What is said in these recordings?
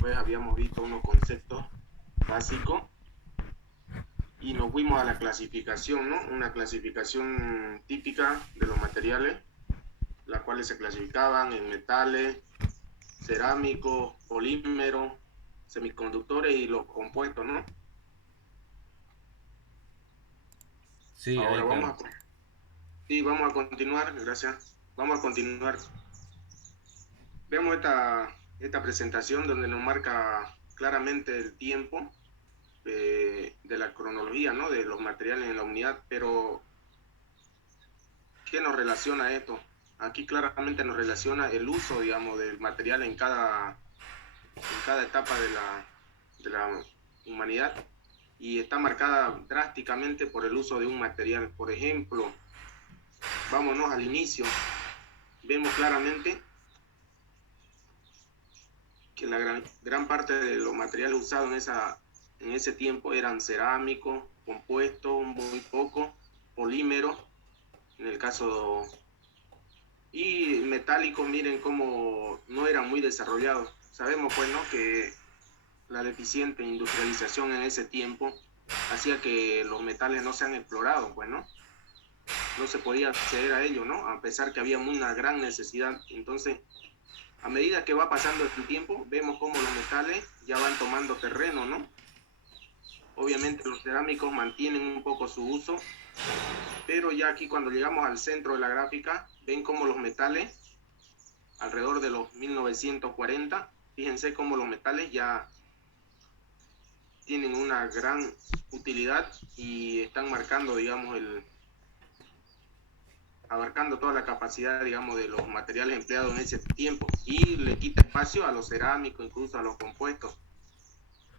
pues habíamos visto unos conceptos básicos y nos fuimos a la clasificación, ¿no? Una clasificación típica de los materiales, las cuales se clasificaban en metales, cerámicos, polímeros, semiconductores y los compuestos, ¿no? Sí, Ahora ahí claro. sí, vamos a continuar, gracias. Vamos a continuar. Vemos esta presentación donde nos marca claramente el tiempo de la cronología, ¿no? De los materiales en la unidad, pero ¿qué nos relaciona esto? Aquí claramente nos relaciona el uso, digamos, del material en cada etapa de la humanidad y está marcada drásticamente por el uso de un material. Por ejemplo, vámonos al inicio, vemos claramente que la gran parte de los materiales usados en ese tiempo eran cerámicos, compuestos, muy poco, polímeros, en el caso, y metálicos, miren cómo no eran muy desarrollados. Sabemos pues, ¿no?, que la deficiente industrialización en ese tiempo hacía que los metales no sean explorados, pues, ¿no? No se podía acceder a ello, ¿no? A pesar que había una gran necesidad. Entonces, a medida que va pasando el tiempo, vemos cómo los metales ya van tomando terreno, ¿no? Obviamente los cerámicos mantienen un poco su uso, pero ya aquí cuando llegamos al centro de la gráfica, ven cómo los metales, alrededor de los 1940, fíjense cómo los metales ya tienen una gran utilidad y están marcando, digamos, abarcando toda la capacidad, digamos, de los materiales empleados en ese tiempo y le quita espacio a los cerámicos, incluso a los compuestos.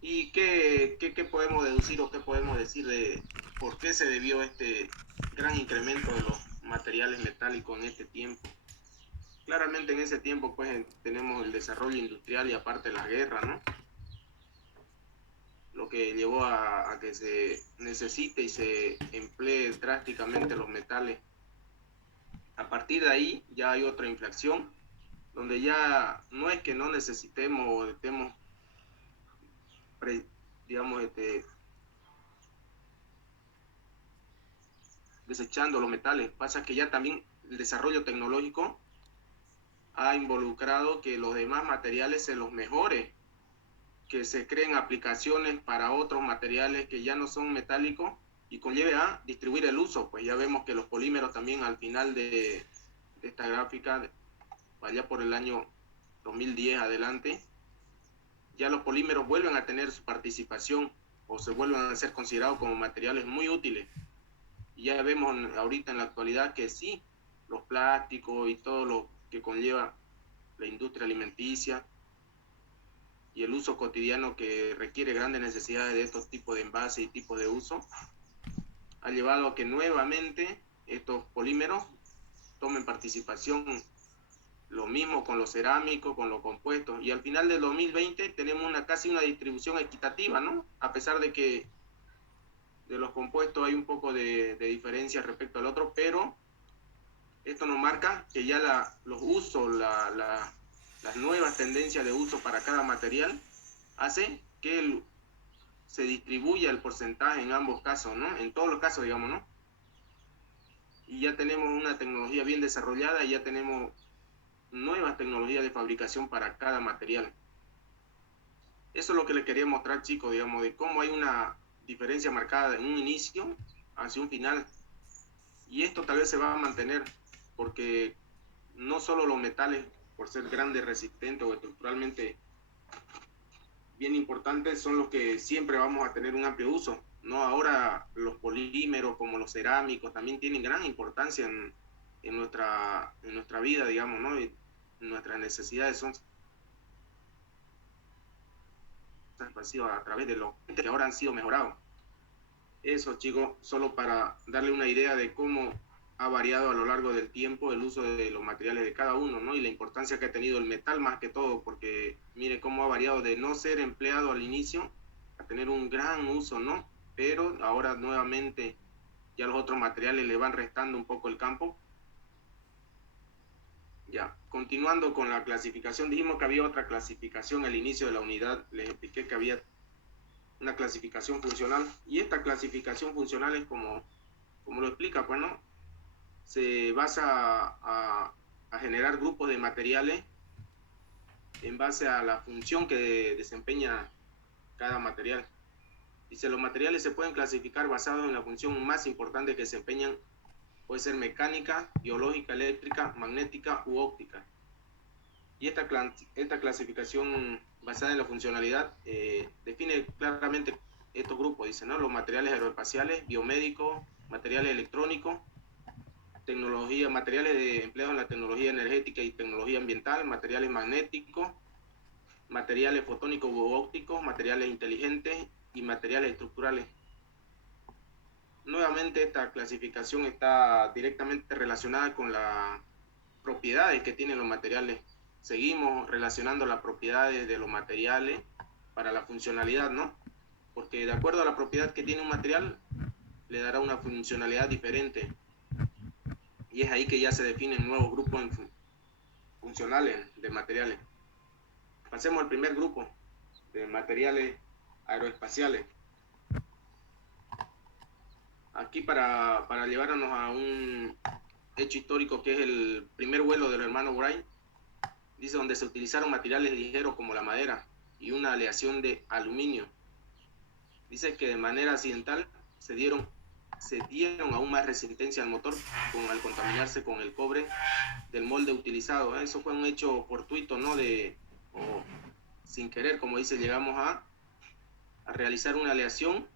¿Y qué podemos deducir o qué podemos decir de por qué se debió este gran incremento de los materiales metálicos en este tiempo? Claramente en ese tiempo pues tenemos el desarrollo industrial y aparte la guerra, ¿no? Lo que llevó a que se necesite y se emplee drásticamente los metales. A partir de ahí ya hay otra inflación, donde ya no es que no necesitemos o estemos, digamos, desechando los metales. Pasa que ya también el desarrollo tecnológico ha involucrado que los demás materiales se los mejore, que se creen aplicaciones para otros materiales que ya no son metálicos y conlleve a distribuir el uso. Pues ya vemos que los polímeros también al final de esta gráfica, allá por el año 2010 adelante, ya los polímeros vuelven a tener su participación o se vuelven a ser considerados como materiales muy útiles. Y ya vemos ahorita en la actualidad que sí, los plásticos y todo lo que conlleva la industria alimenticia y el uso cotidiano que requiere grandes necesidades de estos tipos de envases y tipos de uso, ha llevado a que nuevamente estos polímeros tomen participación, lo mismo con los cerámicos, con los compuestos, y al final del 2020 tenemos casi una distribución equitativa, ¿no? A pesar de que de los compuestos hay un poco de diferencia respecto al otro, pero esto nos marca que ya los usos, las nuevas tendencias de uso para cada material hace que se distribuya el porcentaje en ambos casos, ¿no? En todos los casos, digamos, ¿no? Y ya tenemos una tecnología bien desarrollada y ya tenemos nuevas tecnologías de fabricación para cada material. Eso es lo que le quería mostrar, chicos, digamos, de cómo hay una diferencia marcada en un inicio hacia un final. Y esto tal vez se va a mantener porque no solo los metales, por ser grandes, resistentes o estructuralmente bien importantes, son los que siempre vamos a tener un amplio uso. No, ahora los polímeros como los cerámicos también tienen gran importancia en nuestra vida, digamos, ¿no? Y nuestras necesidades son satisfacidas a través de los que ahora han sido mejorados. Eso, chicos, solo para darle una idea de cómo ha variado a lo largo del tiempo el uso de los materiales de cada uno, ¿no? Y la importancia que ha tenido el metal más que todo, porque mire cómo ha variado de no ser empleado al inicio a tener un gran uso, ¿no? Pero ahora nuevamente ya los otros materiales le van restando un poco el campo. Ya, continuando con la clasificación, dijimos que había otra clasificación al inicio de la unidad, les expliqué que había una clasificación funcional, y esta clasificación funcional es como lo explica, pues, ¿no? Se basa a generar grupos de materiales en base a la función que desempeña cada material. Dice, los materiales se pueden clasificar basados en la función más importante que desempeñan, puede ser mecánica, biológica, eléctrica, magnética u óptica. Y esta clasificación basada en la funcionalidad define claramente estos grupos, dice, ¿no? Los materiales aeroespaciales, biomédicos, materiales electrónicos, tecnología, materiales empleados en la tecnología energética y tecnología ambiental, materiales magnéticos, materiales fotónicos u ópticos, materiales inteligentes y materiales estructurales. Nuevamente esta clasificación está directamente relacionada con las propiedades que tienen los materiales. Seguimos relacionando las propiedades de los materiales para la funcionalidad, ¿no? Porque de acuerdo a la propiedad que tiene un material, le dará una funcionalidad diferente. Y es ahí que ya se definen nuevos grupos funcionales de materiales. Pasemos al primer grupo de materiales aeroespaciales. Aquí para llevarnos a un hecho histórico que es el primer vuelo del hermano Wright, dice donde se utilizaron materiales ligeros como la madera y una aleación de aluminio. Dice que de manera accidental se dieron aún más resistencia al motor al contaminarse con el cobre del molde utilizado. Eso fue un hecho fortuito, ¿no? O sin querer, como dice, llegamos a realizar una aleación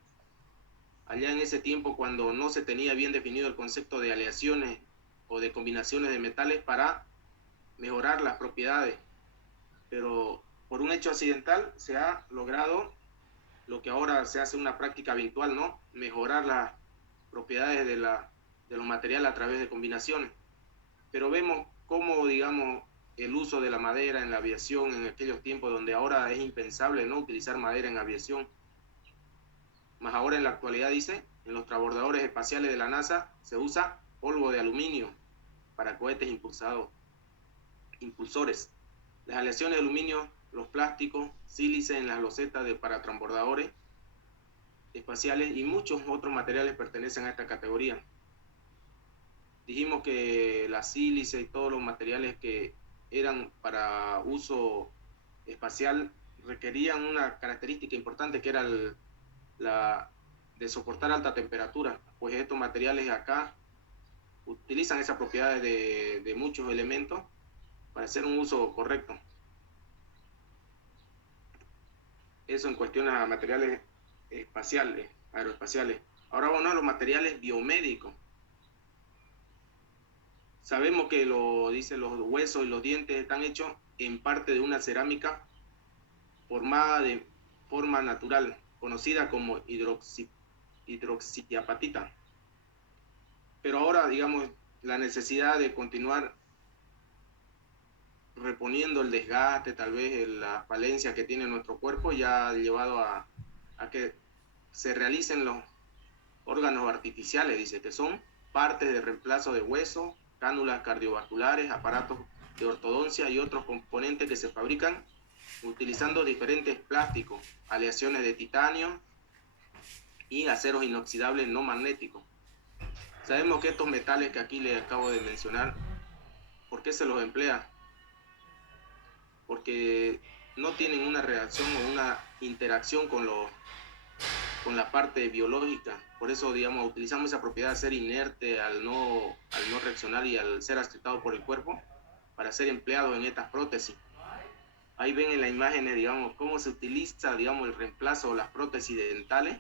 allá en ese tiempo cuando no se tenía bien definido el concepto de aleaciones o de combinaciones de metales para mejorar las propiedades. Pero por un hecho accidental se ha logrado lo que ahora se hace una práctica habitual, ¿no? Mejorar las propiedades de los materiales a través de combinaciones. Pero vemos cómo, digamos, el uso de la madera en la aviación en aquellos tiempos donde ahora es impensable, ¿no? Utilizar madera en aviación. Más ahora en la actualidad, dice, en los transbordadores espaciales de la NASA se usa polvo de aluminio para cohetes impulsores. Las aleaciones de aluminio, los plásticos, sílice en las losetas para transbordadores espaciales y muchos otros materiales pertenecen a esta categoría. Dijimos que la sílice y todos los materiales que eran para uso espacial requerían una característica importante que era la de soportar alta temperatura, pues estos materiales acá utilizan esas propiedades de muchos elementos para hacer un uso correcto. Eso en cuestiones a materiales espaciales, aeroespaciales. Ahora vamos a los materiales biomédicos. Sabemos que dicen los huesos y los dientes están hechos en parte de una cerámica formada de forma natural, conocida como hidroxiapatita. Pero ahora, digamos, la necesidad de continuar reponiendo el desgaste, tal vez la falencia que tiene nuestro cuerpo, ya ha llevado a que se realicen los órganos artificiales, dice, que son partes de reemplazo de huesos, cánulas cardiovasculares, aparatos de ortodoncia y otros componentes que se fabrican utilizando diferentes plásticos, aleaciones de titanio y aceros inoxidables no magnéticos. Sabemos que estos metales que aquí les acabo de mencionar, ¿por qué se los emplea? Porque no tienen una reacción o una interacción con la parte biológica. Por eso, digamos, utilizamos esa propiedad de ser inerte al no reaccionar y al ser aceptado por el cuerpo para ser empleado en estas prótesis. Ahí ven en las imágenes, digamos, cómo se utiliza, digamos, el reemplazo de las prótesis dentales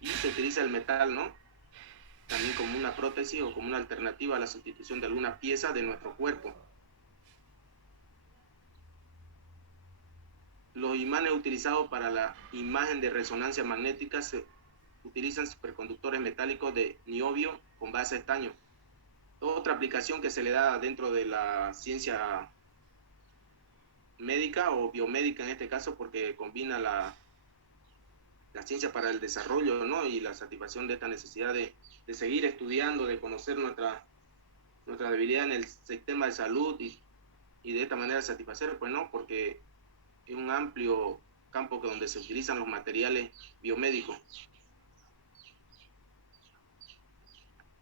y se utiliza el metal, ¿no? También como una prótesis o como una alternativa a la sustitución de alguna pieza de nuestro cuerpo. Los imanes utilizados para la imagen de resonancia magnética se utilizan superconductores metálicos de niobio con base de estaño. Otra aplicación que se le da dentro de la ciencia médica o biomédica en este caso, porque combina la ciencia para el desarrollo, ¿no? Y la satisfacción de esta necesidad de seguir estudiando, de conocer nuestra nuestra debilidad en el sistema de salud y de esta manera satisfacer, pues no, porque es un amplio campo donde se utilizan los materiales biomédicos.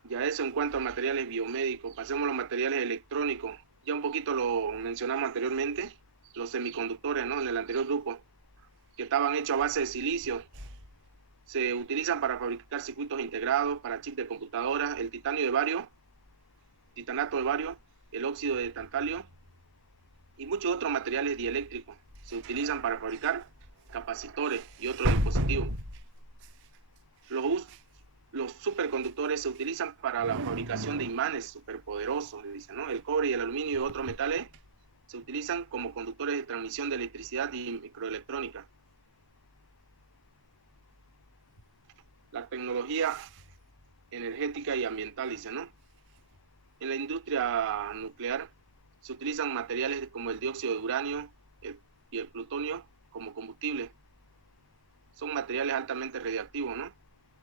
Ya eso en cuanto a materiales biomédicos, pasemos a los materiales electrónicos. Ya un poquito lo mencionamos anteriormente, los semiconductores, ¿no? En el anterior grupo, que estaban hechos a base de silicio. Se utilizan para fabricar circuitos integrados, para chips de computadoras, el titanio de bario, titanato de bario, el óxido de tantalio y muchos otros materiales dieléctricos. Se utilizan para fabricar capacitores y otros dispositivos. Los superconductores se utilizan para la fabricación de imanes superpoderosos, dicen, ¿no? El cobre y el aluminio y otros metales se utilizan como conductores de transmisión de electricidad y microelectrónica. La tecnología energética y ambiental, dice, ¿no? En la industria nuclear se utilizan materiales como el dióxido de uranio y el plutonio como combustible. Son materiales altamente radiactivos, ¿no?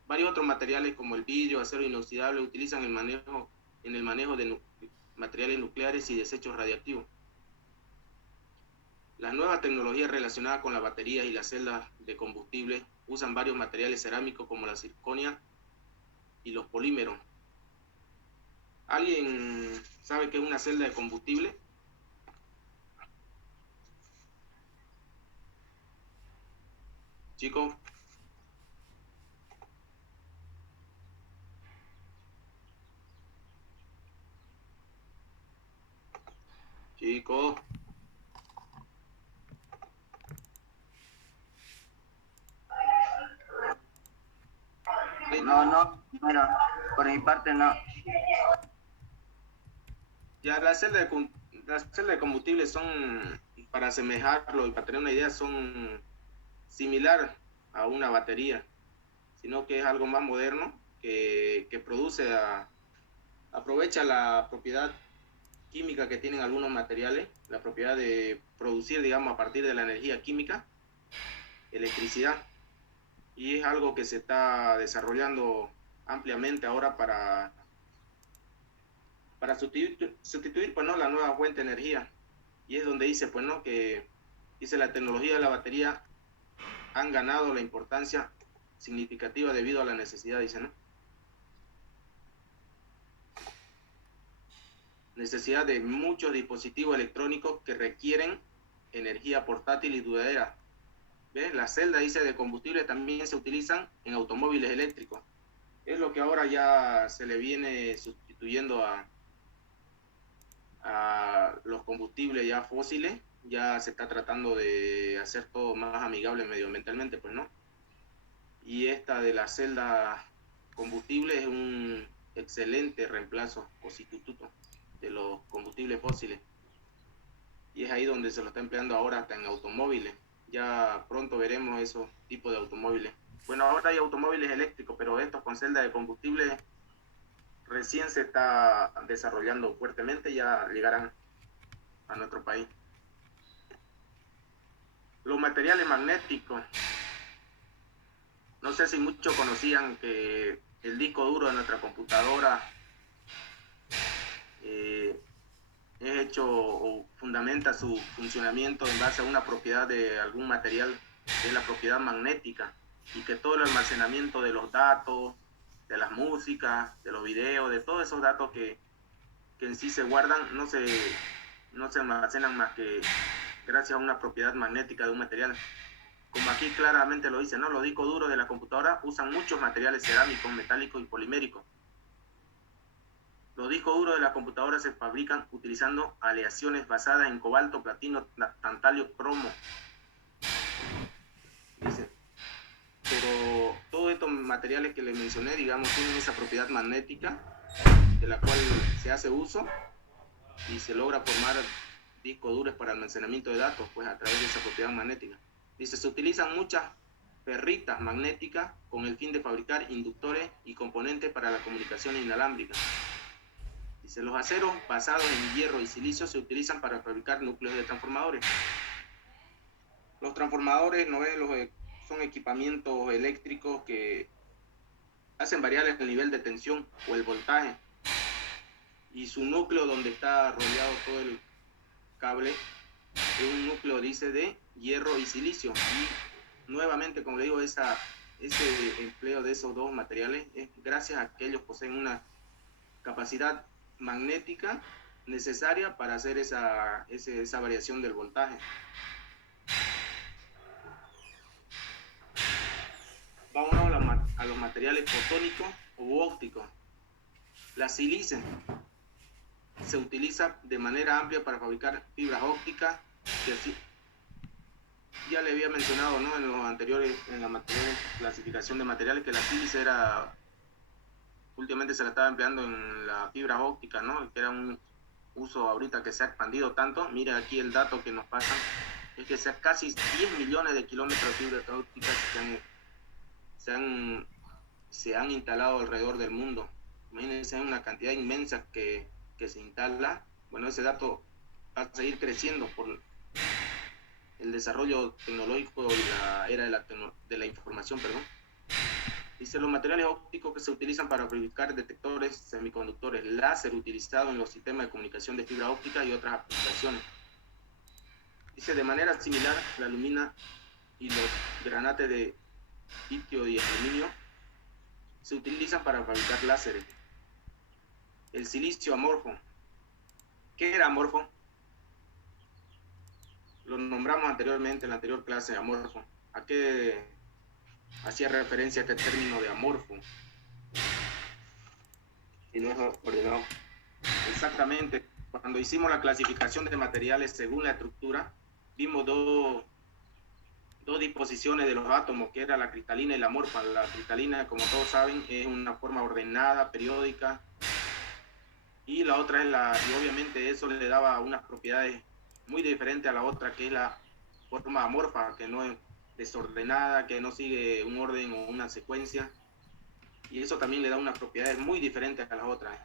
Varios otros materiales como el vidrio, acero inoxidable utilizan en el manejo de materiales nucleares y desechos radiactivos. Las nuevas tecnologías relacionadas con las baterías y las celdas de combustible usan varios materiales cerámicos como la circonia y los polímeros. ¿Alguien sabe qué es una celda de combustible? Chicos. Chicos. No, bueno, por mi parte no. Ya las celdas de combustible son, para asemejarlo y para tener una idea, son similar a una batería, sino que es algo más moderno que aprovecha la propiedad química que tienen algunos materiales, la propiedad de producir, digamos, a partir de la energía química, electricidad. Y es algo que se está desarrollando ampliamente ahora para sustituir pues, ¿no? la nueva fuente de energía. Y es donde dice, pues, ¿no? que dice la tecnología de la batería han ganado la importancia significativa debido a la necesidad, dice, ¿no? Necesidad de muchos dispositivos electrónicos que requieren energía portátil y duradera. ¿Ves? Las celdas, dice, de combustible también se utilizan en automóviles eléctricos. Es lo que ahora ya se le viene sustituyendo a los combustibles ya fósiles. Ya se está tratando de hacer todo más amigable medioambientalmente, pues, ¿no? Y esta de la celda combustible es un excelente reemplazo o sustituto de los combustibles fósiles. Y es ahí donde se lo está empleando ahora hasta en automóviles. Ya pronto veremos esos tipos de automóviles. Bueno, ahora hay automóviles eléctricos, pero estos con celda de combustible recién se está desarrollando fuertemente, ya llegarán a nuestro país. Los materiales magnéticos. No sé si muchos conocían que el disco duro de nuestra computadora es hecho o fundamenta su funcionamiento en base a una propiedad de algún material, que es la propiedad magnética, y que todo el almacenamiento de los datos, de las músicas, de los videos, de todos esos datos que en sí se guardan, no se almacenan más que gracias a una propiedad magnética de un material. Como aquí claramente lo dice, ¿no? Los discos duros de la computadora usan muchos materiales cerámicos, metálicos y poliméricos. Los discos duros de la computadora se fabrican utilizando aleaciones basadas en cobalto, platino, tantalio, cromo. Dice, pero todos estos materiales que les mencioné, digamos, tienen esa propiedad magnética de la cual se hace uso y se logra formar discos duros para almacenamiento de datos, pues a través de esa propiedad magnética. Dice, se utilizan muchas ferritas magnéticas con el fin de fabricar inductores y componentes para la comunicación inalámbrica. Dice, los aceros basados en hierro y silicio se utilizan para fabricar núcleos de transformadores. Los transformadores son equipamientos eléctricos que hacen variar el nivel de tensión o el voltaje y su núcleo donde está rodeado todo el cable es un núcleo, dice, de hierro y silicio. Y nuevamente, como le digo, ese empleo de esos dos materiales es gracias a que ellos poseen una capacidad magnética necesaria para hacer esa variación del voltaje. Vámonos a los materiales fotónicos u ópticos. La sílice se utiliza de manera amplia para fabricar fibras ópticas, que así, ya le había mencionado, ¿no?, en la anterior clasificación de materiales, que la sílice últimamente se la estaba empleando en la fibra óptica, ¿no?, que era un uso ahorita que se ha expandido tanto. Mira aquí el dato que nos pasan, es que casi 10 millones de kilómetros de fibras ópticas se han instalado alrededor del mundo. Imagínense una cantidad inmensa que se instala. Bueno, ese dato va a seguir creciendo por el desarrollo tecnológico y la era de la información, perdón. Dice, los materiales ópticos que se utilizan para fabricar detectores semiconductores láser utilizados en los sistemas de comunicación de fibra óptica y otras aplicaciones. Dice, de manera similar, la alumina y los granates de litio y aluminio se utilizan para fabricar láseres. El silicio amorfo. ¿Qué era amorfo? Lo nombramos anteriormente en la anterior clase, amorfo. ¿A qué hacía referencia este término de amorfo? Y no es ordenado. Exactamente. Cuando hicimos la clasificación de materiales según la estructura, vimos dos disposiciones de los átomos, que era la cristalina y la amorfa. La cristalina, como todos saben, es una forma ordenada, periódica, y la otra es y obviamente eso le daba unas propiedades muy diferentes a la otra, que es la forma amorfa, que no es desordenada, que no sigue un orden o una secuencia, y eso también le da unas propiedades muy diferentes a las otras.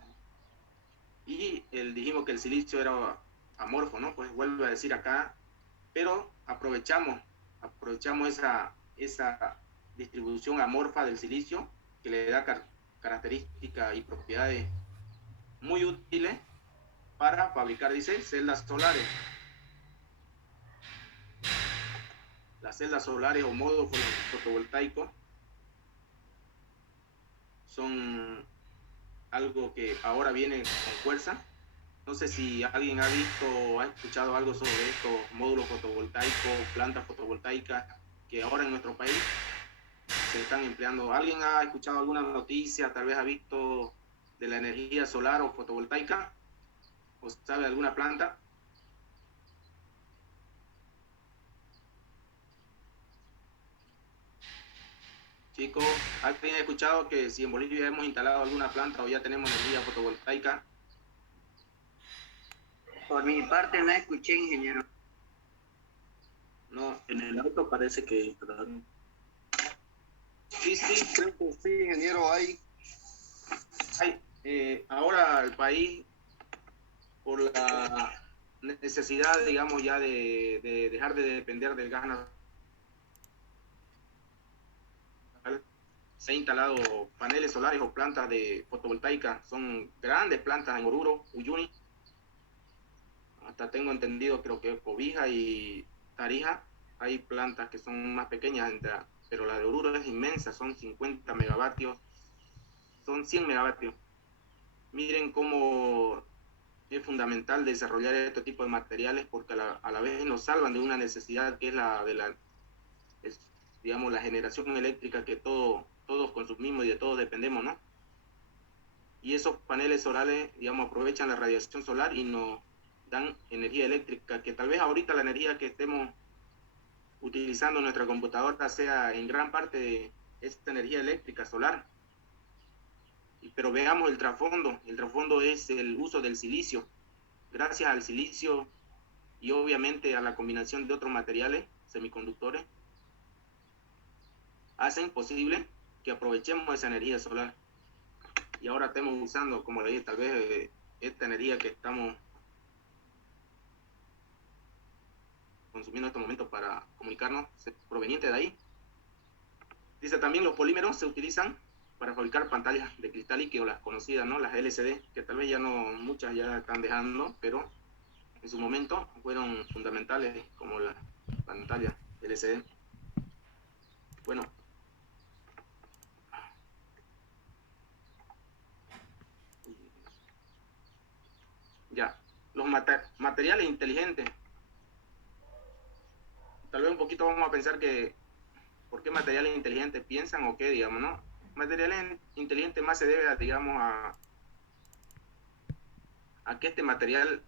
Y dijimos que el silicio era amorfo, ¿no? Pues vuelvo a decir acá, pero aprovechamos esa distribución amorfa del silicio, que le da características y propiedades muy útiles para fabricar, dice, celdas solares. Las celdas solares o módulos fotovoltaicos son algo que ahora viene con fuerza. No sé si alguien ha visto o ha escuchado algo sobre estos módulos fotovoltaicos, plantas fotovoltaicas que ahora en nuestro país se están empleando. ¿Alguien ha escuchado alguna noticia, tal vez ha visto de la energía solar o fotovoltaica? ¿O sabe alguna planta? Chicos, ¿alguien ha escuchado que si en Bolivia hemos instalado alguna planta o ya tenemos energía fotovoltaica? Por mi parte no escuché, ingeniero. No, en el auto parece que... Sí, creo que sí, ingeniero, hay ahora el país, por la necesidad, digamos, ya de dejar de depender del gas natural, se han instalado paneles solares o plantas de fotovoltaica. Son grandes plantas en Oruro, Uyuni, hasta tengo entendido, creo que Cobija y Tarija. Hay plantas que son más pequeñas, pero la de Oruro es inmensa, son 50 megavatios, son 100 megavatios. Miren cómo es fundamental desarrollar este tipo de materiales, porque a la vez nos salvan de una necesidad que es digamos, la generación eléctrica que todos consumimos y de todos dependemos, ¿no? Y esos paneles solares, digamos, aprovechan la radiación solar y nos dan energía eléctrica, que tal vez ahorita la energía que estemos utilizando en nuestra computadora sea en gran parte de esta energía eléctrica solar. Pero veamos el trasfondo es el uso del silicio. Gracias al silicio y obviamente a la combinación de otros materiales semiconductores, hacen posible que aprovechemos esa energía solar. Y ahora estamos usando, como le dije, tal vez esta energía que estamos consumiendo en estos momentos para comunicarnos, proveniente de ahí. Dice, también los polímeros se utilizan para fabricar pantallas de cristal líquido, las conocidas, ¿no? Las LCD, que tal vez ya no, muchas ya están dejando, pero en su momento fueron fundamentales como las pantallas LCD. Bueno, ya, los materiales inteligentes. Tal vez un poquito vamos a pensar que, ¿por qué materiales inteligentes piensan o qué, digamos, no? Materiales inteligentes más se debe a, digamos, a que este material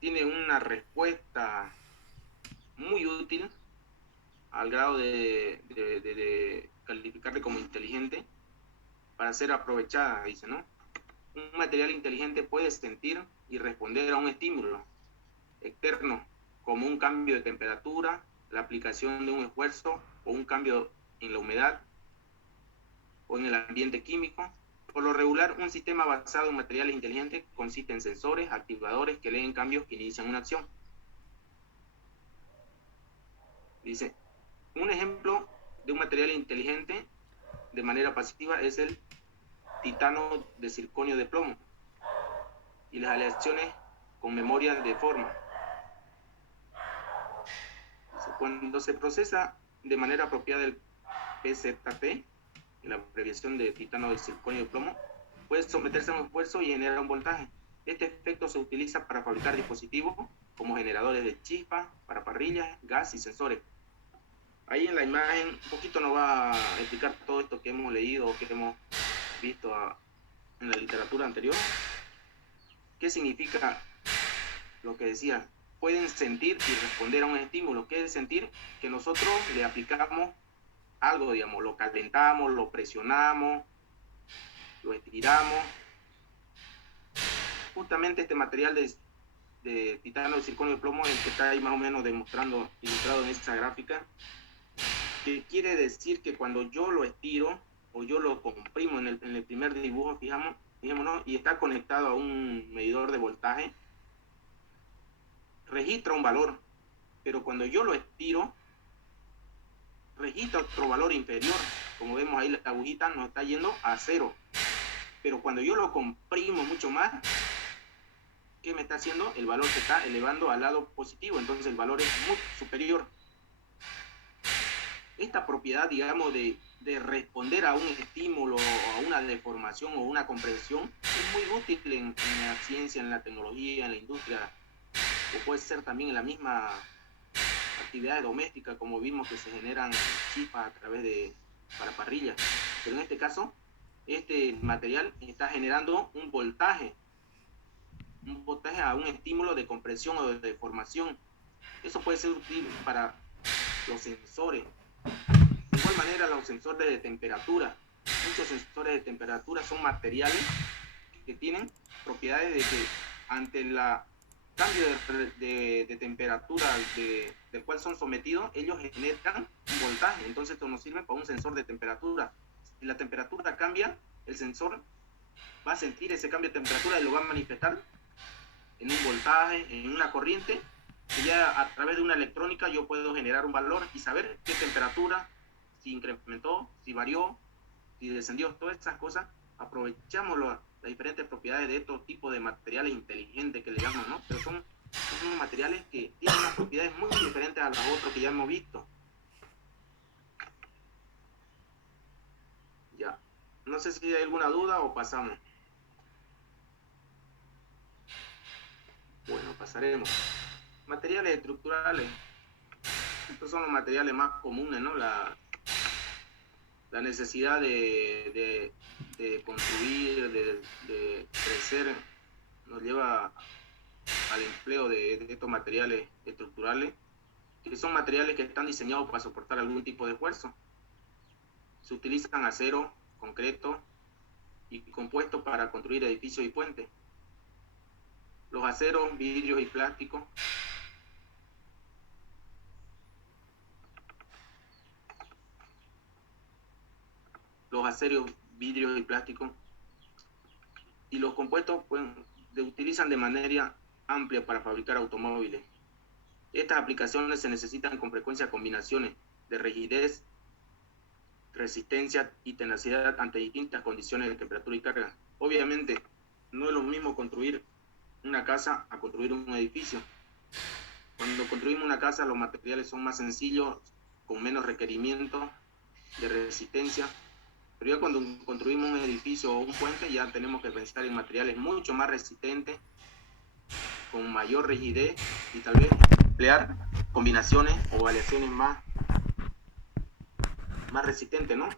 tiene una respuesta muy útil al grado de calificarle como inteligente para ser aprovechada, dice, ¿no? Un material inteligente puede sentir y responder a un estímulo externo, como un cambio de temperatura, la aplicación de un esfuerzo o un cambio en la humedad o en el ambiente químico. Por lo regular, un sistema basado en materiales inteligentes consiste en sensores, activadores que leen cambios que inician una acción. Dice, un ejemplo de un material inteligente de manera pasiva es el titano de circonio de plomo y las aleaciones con memoria de forma. Cuando se procesa de manera apropiada el PZT, la abreviación de titano de circonio de plomo, puede someterse a un esfuerzo y generar un voltaje. Este efecto se utiliza para fabricar dispositivos como generadores de chispas, para parrillas, gas y sensores. Ahí en la imagen un poquito nos va a explicar todo esto que hemos leído o que hemos visto en la literatura anterior. ¿Qué significa lo que decía? Pueden sentir y responder a un estímulo. ¿Qué es sentir? Que nosotros le aplicamos algo, digamos, lo calentamos, lo presionamos, lo estiramos. Justamente este material de titano de circonio de plomo es el que está ahí más o menos demostrando, ilustrado en esta gráfica, que quiere decir que cuando yo lo estiro o yo lo comprimo en el primer dibujo, fijémonos, y está conectado a un medidor de voltaje, registra un valor, pero cuando yo lo estiro, registra otro valor inferior. Como vemos ahí, la agujita nos está yendo a 0. Pero cuando yo lo comprimo mucho más, ¿qué me está haciendo? El valor se está elevando al lado positivo, entonces el valor es muy superior. Esta propiedad, digamos, de responder a un estímulo, o a una deformación o una compresión, es muy útil en la ciencia, en la tecnología, en la industria, o puede ser también en la misma actividades domésticas, como vimos que se generan chispas a través de para parrillas. Pero en este caso, este material está generando un voltaje a un estímulo de compresión o de deformación. Eso puede ser útil para los sensores. De igual manera, los sensores de temperatura. Muchos sensores de temperatura son materiales que tienen propiedades de que ante la cambio de temperatura del cual son sometidos, ellos generan un voltaje. Entonces esto nos sirve para un sensor de temperatura. Si la temperatura cambia, el sensor va a sentir ese cambio de temperatura y lo va a manifestar en un voltaje, en una corriente, que ya a través de una electrónica yo puedo generar un valor y saber qué temperatura, si incrementó, si varió, si descendió, todas esas cosas. Aprovechamos las diferentes propiedades de estos tipos de materiales inteligentes que le llamamos, ¿no? Pero son unos materiales que tienen unas propiedades muy diferentes a las otras que ya hemos visto. Ya. No sé si hay alguna duda o pasamos. Bueno, pasaremos. Materiales estructurales. Estos son los materiales más comunes, ¿no? La necesidad de construir, de crecer, nos lleva al empleo de estos materiales estructurales, que son materiales que están diseñados para soportar algún tipo de esfuerzo. Se utilizan acero, concreto y compuestos para construir edificios y puentes. Los aceros, vidrios y plásticos. Los aceros, vidrios y plásticos. Y los compuestos se utilizan de manera amplia para fabricar automóviles. Estas aplicaciones se necesitan con frecuencia combinaciones de rigidez resistencia y tenacidad ante distintas condiciones de temperatura y carga. Obviamente, no es lo mismo construir una casa a construir un edificio. Cuando construimos una casa, los materiales son más sencillos, con menos requerimientos de resistencia. Pero ya cuando construimos un edificio o un puente, ya tenemos que pensar en materiales mucho más resistentes, con mayor rigidez y tal vez emplear combinaciones o aleaciones más resistentes, ¿no?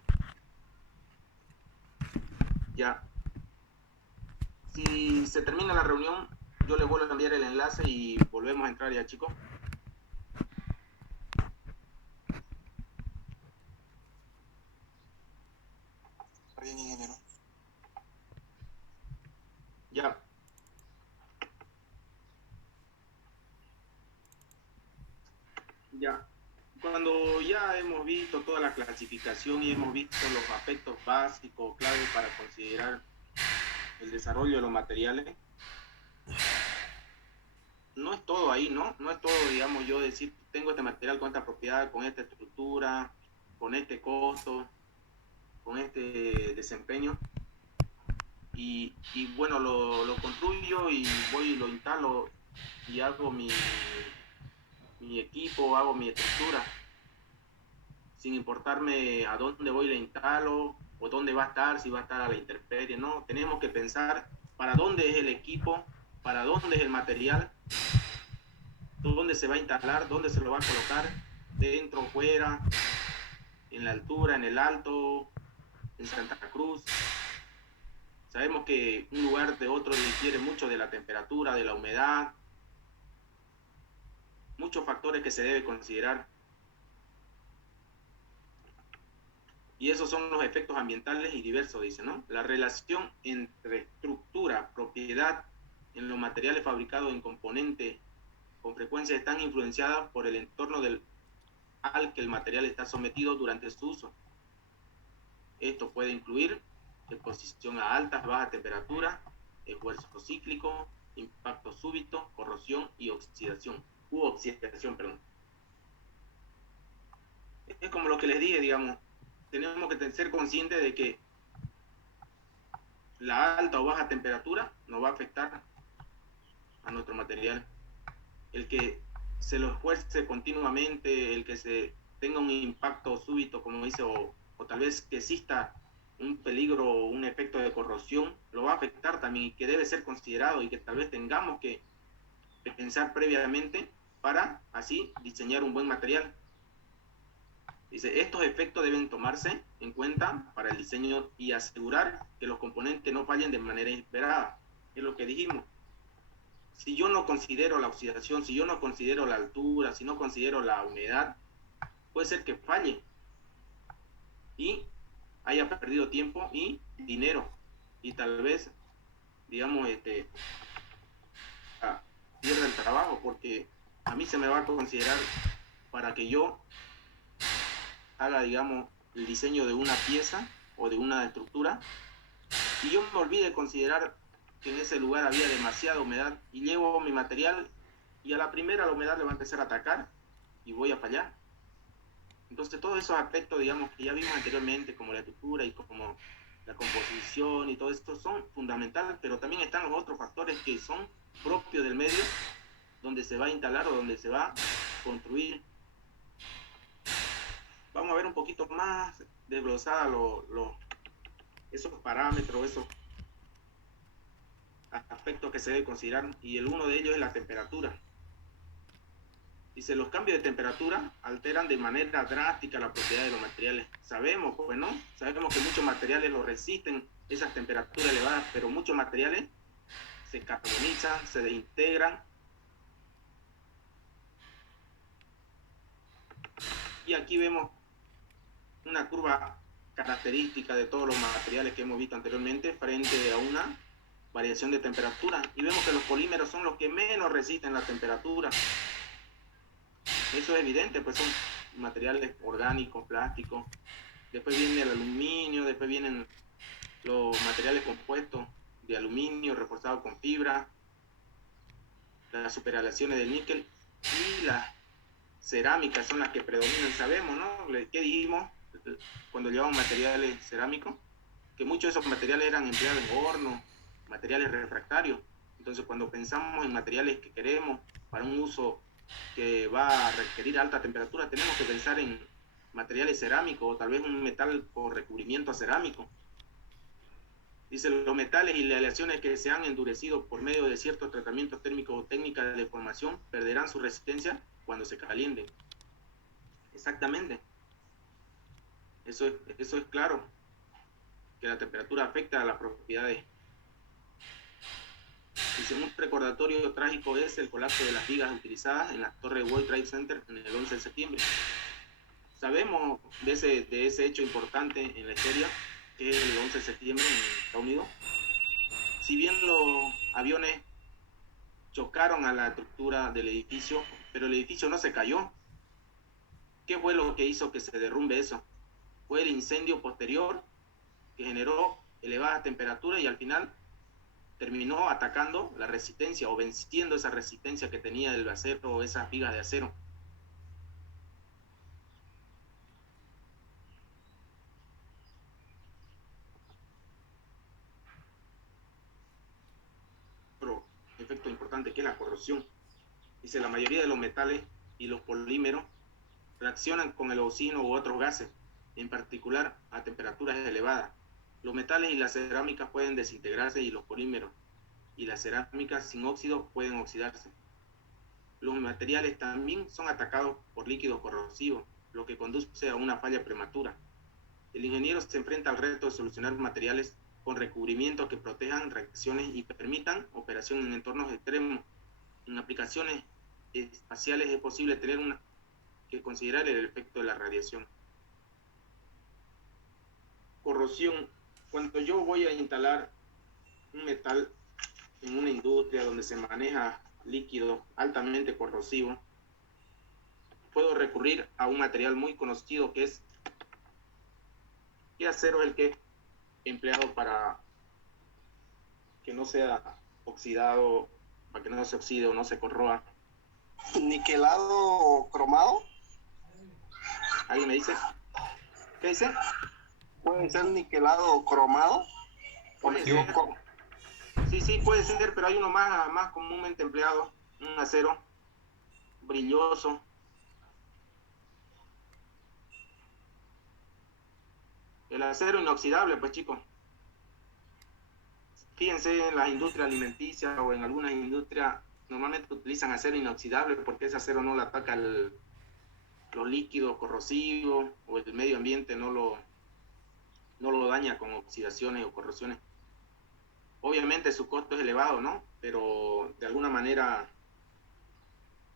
Ya. Si se termina la reunión, yo les vuelvo a enviar el enlace y volvemos a entrar ya, chicos. Está bien, ingeniero. Ya. Ya. Cuando ya hemos visto toda la clasificación y hemos visto los aspectos básicos, claves para considerar el desarrollo de los materiales, no es todo ahí, ¿no? No es todo, digamos, yo decir, tengo este material con esta propiedad, con esta estructura, con este costo, con este desempeño. Y bueno, lo construyo y voy y lo instalo y hago mi equipo, hago mi estructura, sin importarme a dónde voy y la instalo o dónde va a estar, si va a estar a la intemperie, no, tenemos que pensar para dónde es el equipo, para dónde es el material, dónde se va a instalar, dónde se lo va a colocar, dentro, fuera, en la altura, en el alto, en Santa Cruz. Sabemos que un lugar de otro difiere mucho de la temperatura, de la humedad, muchos factores que se debe considerar. Y esos son los efectos ambientales y diversos, dice, ¿no? La relación entre estructura, propiedad en los materiales fabricados en componentes con frecuencia están influenciadas por el entorno al que el material está sometido durante su uso. Esto puede incluir exposición a altas, bajas temperaturas, esfuerzo cíclico, impacto súbito, corrosión y oxidación. Perdón. Es como lo que les dije, digamos, tenemos que ser conscientes de que la alta o baja temperatura nos va a afectar a nuestro material. El que se lo esfuerce continuamente, el que se tenga un impacto súbito, como dice, o tal vez que exista un peligro o un efecto de corrosión, lo va a afectar también y que debe ser considerado y que tal vez tengamos que pensar previamente para así diseñar un buen material. Dice, estos efectos deben tomarse en cuenta para el diseño y asegurar que los componentes no fallen de manera inesperada. Es lo que dijimos. Si yo no considero la oxidación, si yo no considero la altura, si no considero la humedad, puede ser que falle y haya perdido tiempo y dinero. Y tal vez, digamos, pierda el trabajo, porque a mí se me va a considerar para que yo haga, digamos, el diseño de una pieza o de una estructura y yo me olvide considerar que en ese lugar había demasiada humedad y llevo mi material y a la primera la humedad le va a empezar a atacar y voy a fallar. Entonces todos esos aspectos, digamos, que ya vimos anteriormente, como la estructura y como la composición y todo esto, son fundamentales, pero también están los otros factores que son propios del medio donde se va a instalar o donde se va a construir. Vamos a ver un poquito más desglosada esos parámetros, esos aspectos que se debe considerar, y uno de ellos es la temperatura. Dice, los cambios de temperatura alteran de manera drástica la propiedad de los materiales. Sabemos, pues, ¿no? Sabemos que muchos materiales lo resisten esas temperaturas elevadas, pero muchos materiales se carbonizan, se desintegran. Y aquí vemos una curva característica de todos los materiales que hemos visto anteriormente frente a una variación de temperatura. Y vemos que los polímeros son los que menos resisten la temperatura. Eso es evidente, pues son materiales orgánicos, plásticos. Después viene el aluminio, después vienen los materiales compuestos de aluminio reforzados con fibra, las superaleaciones del níquel y las cerámicas son las que predominan. Sabemos, ¿no? ¿Qué dijimos? cuando llevaban materiales cerámicos, que muchos de esos materiales eran empleados en horno, materiales refractarios. Entonces, cuando pensamos en materiales que queremos para un uso que va a requerir alta temperatura, tenemos que pensar en materiales cerámicos o tal vez un metal por recubrimiento a cerámico. Dice, los metales y las aleaciones que se han endurecido por medio de ciertos tratamientos térmicos o técnicas de deformación perderán su resistencia cuando se calienten. Exactamente. Eso es claro, que la temperatura afecta a las propiedades. Dice, un recordatorio trágico es el colapso de las vigas utilizadas en la torre World Trade Center en el 11 de septiembre. Sabemos de ese hecho importante en la historia, que es el 11 de septiembre en Estados Unidos. Si bien los aviones chocaron a la estructura del edificio, pero el edificio no se cayó. ¿Qué fue lo que hizo que se derrumbe eso? Fue el incendio posterior que generó elevadas temperaturas y al final terminó atacando la resistencia o venciendo esa resistencia que tenía el acero o esas vigas de acero. Otro efecto importante que es la corrosión. Dice, la mayoría de los metales y los polímeros reaccionan con el oxígeno u otros gases, en particular a temperaturas elevadas. Los metales y las cerámicas pueden desintegrarse y los polímeros y las cerámicas sin óxido pueden oxidarse. Los materiales también son atacados por líquidos corrosivos, lo que conduce a una falla prematura. El ingeniero se enfrenta al reto de solucionar materiales con recubrimientos que protejan reacciones y permitan operación en entornos extremos. En aplicaciones espaciales es posible tener que considerar el efecto de la radiación. Corrosión. Cuando yo voy a instalar un metal en una industria donde se maneja líquido altamente corrosivo, puedo recurrir a un material muy conocido que es ¿qué acero es el que es empleado para que no sea oxidado, para que no se oxide o no se corroa? ¿Niquelado cromado? ¿Alguien me dice? ¿Qué dice? ¿Puede ser niquelado cromado? Puede ser. Sí, puede ser, pero hay uno más comúnmente empleado, un acero brilloso. El acero inoxidable, pues chicos. Fíjense en las industrias alimenticias o en algunas industrias, normalmente utilizan acero inoxidable porque ese acero no le ataca los líquidos corrosivos o el medio ambiente no lo daña con oxidaciones o corrosiones. Obviamente su costo es elevado, ¿no? Pero de alguna manera